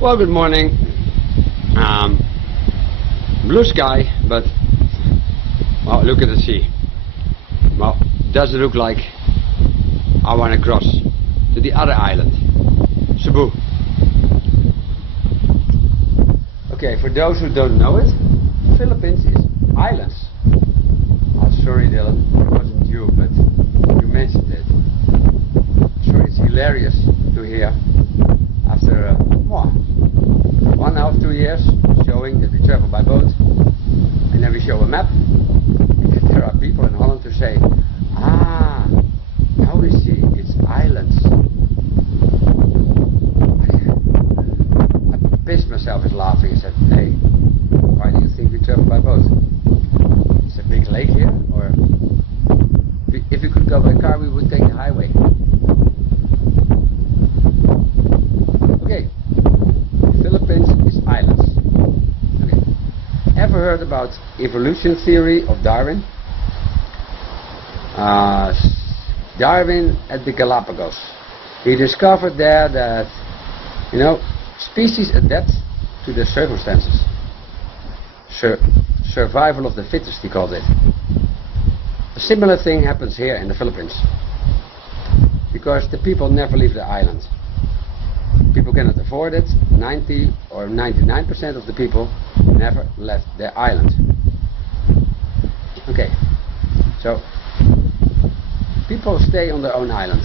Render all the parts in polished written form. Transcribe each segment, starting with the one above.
Well, good morning. Blue sky, but well, look at the sea. Well, does it look like I want to cross to the other island, Cebu? Okay, for those who don't know it, Philippines is islands. Oh, sorry, Dylan, it wasn't you, but you mentioned it. So it's hilarious to hear after 1.5 to 2 years showing that we travel by boat, and then we show a map. There are people in Holland who say, now we see it's islands. I pissed myself at laughing and said, hey, why do you think we travel by boat? It's a big lake here, or if we could go by car we would take the highway. Okay, Philippines is islands. Okay. Ever heard about evolution theory of Darwin? Darwin at the Galapagos. He discovered there that, species adapt to their circumstances. Survival of the fittest, he called it. A similar thing happens here in the Philippines, because the people never leave the island. People cannot afford it. 90 or 99% of the people never left their island. Okay, so people stay on their own island.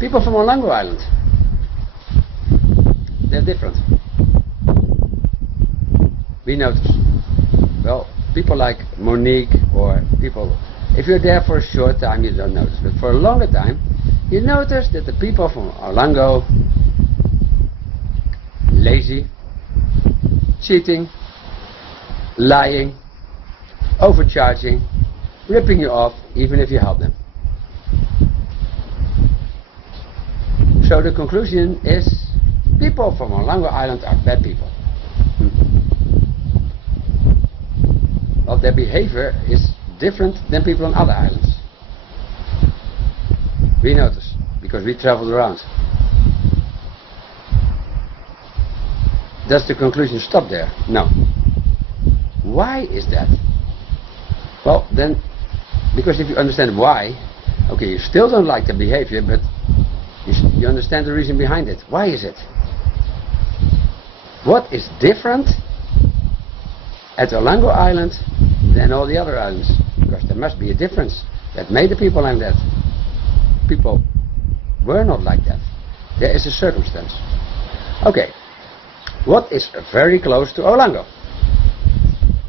People from Olango Island, they're different. We notice. Well, people like Monique, or people, if you're there for a short time you don't notice, but for a longer time you notice that the people from Olango, lazy, cheating, lying, overcharging, ripping you off even if you help them. So the conclusion is, people from Olango Island are bad people. Well, their behavior is different than people on other islands. We notice, because we traveled around. Does the conclusion stop there? No. Why is that? Well, then, because if you understand why, okay, you still don't like the behavior, but you understand the reason behind it. Why is it? What is different at Olango Island than all the other islands? Because there must be a difference that made the people like that. People were not like that. There is a circumstance. Okay, what is very close to Olango?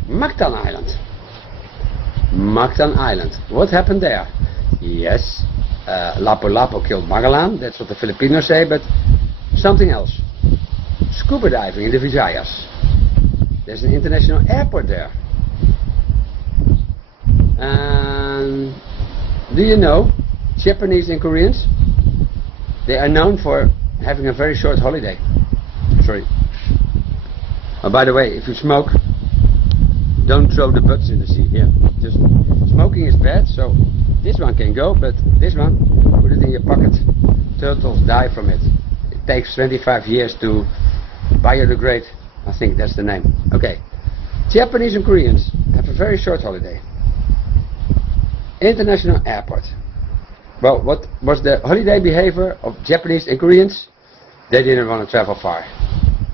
Mactan Island. Mactan Island. What happened there? Yes, Lapu-Lapu killed Magellan, that's what the Filipinos say, but something else. Scuba diving in the Visayas. There's an international airport there. And do you know, Japanese and Koreans, they are known for having a very short holiday. Sorry. Oh, by the way, if you smoke, don't throw the butts in the sea. Here, just smoking is bad, so this one can go, but this one, put it in your pocket. Turtles die from it. It takes 25 years to biodegrade. I think that's the name. Okay. Japanese and Koreans have a very short holiday. International airport. Well, what was the holiday behavior of Japanese and Koreans? They didn't want to travel far.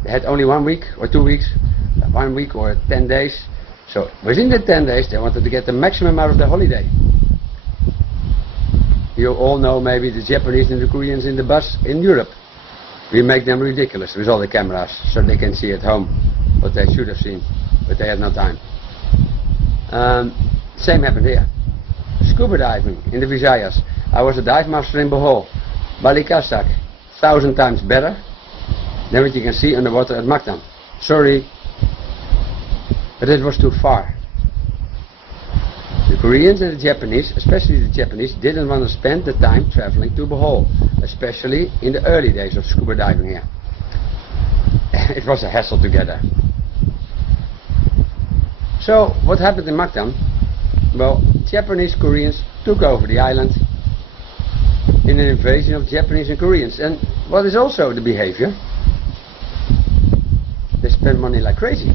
They had only 1 week or 2 weeks, 1 week or 10 days. So within the 10 days they wanted to get the maximum out of the holiday. You all know maybe the Japanese and the Koreans in the bus in Europe. We make them ridiculous with all the cameras so they can see at home what they should have seen, but they had no time. Same happened here. Scuba diving in the Visayas. I was a dive master in Bohol. Balikasak, 1,000 times better than what you can see underwater at Mactan. Sorry, but it was too far. The Koreans and the Japanese, especially the Japanese, didn't want to spend the time traveling to Bohol, especially in the early days of scuba diving here. It was a hassle to get there. So what happened in Mactan? Well, Japanese Koreans took over the island in an invasion of Japanese and Koreans. And what is also the behavior? They spend money like crazy.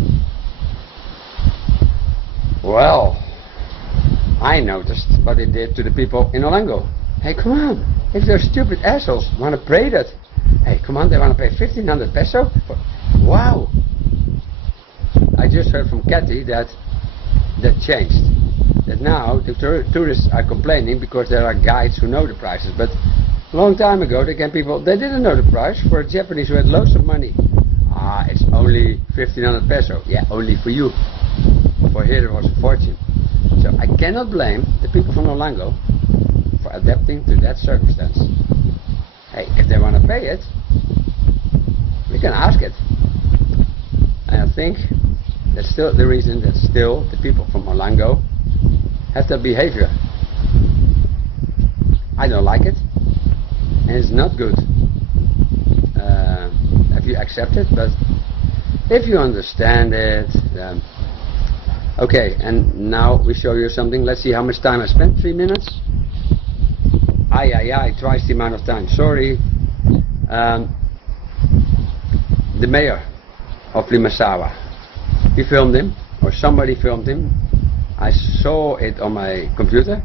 Well, I noticed what they did to the people in Olango. Hey, come on, if those stupid assholes want to pay that, hey, come on, they want to pay 1,500 peso? Wow! I just heard from Kathy that changed. That now the tourists are complaining because there are guides who know the prices. But a long time ago, they didn't know the price. For a Japanese who had loads of money, it's only 1,500 peso. Yeah, only for you. For here it was a fortune. So I cannot blame the people from Olango for adapting to that circumstance. Hey, if they want to pay it, we can ask it. And I think that's still the reason that still the people from Olango have that behavior. I don't like it, and it's not good if you accept it, but if you understand it, then okay. And now we show you something. Let's see how much time I spent. 3 minutes. Twice the amount of time. Sorry. The mayor of Limasawa, he filmed him, or somebody filmed him. I saw it on my computer,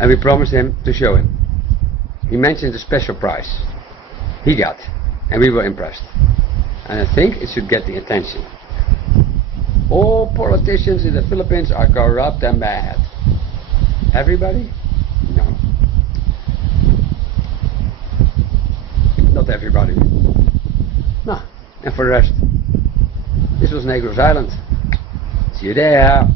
and we promised him to show him. He mentioned a special prize he got, and we were impressed. And I think it should get the attention. All politicians in the Philippines are corrupt and bad. Everybody? No. Not everybody. No. And for the rest, this was Negros Island. See you there.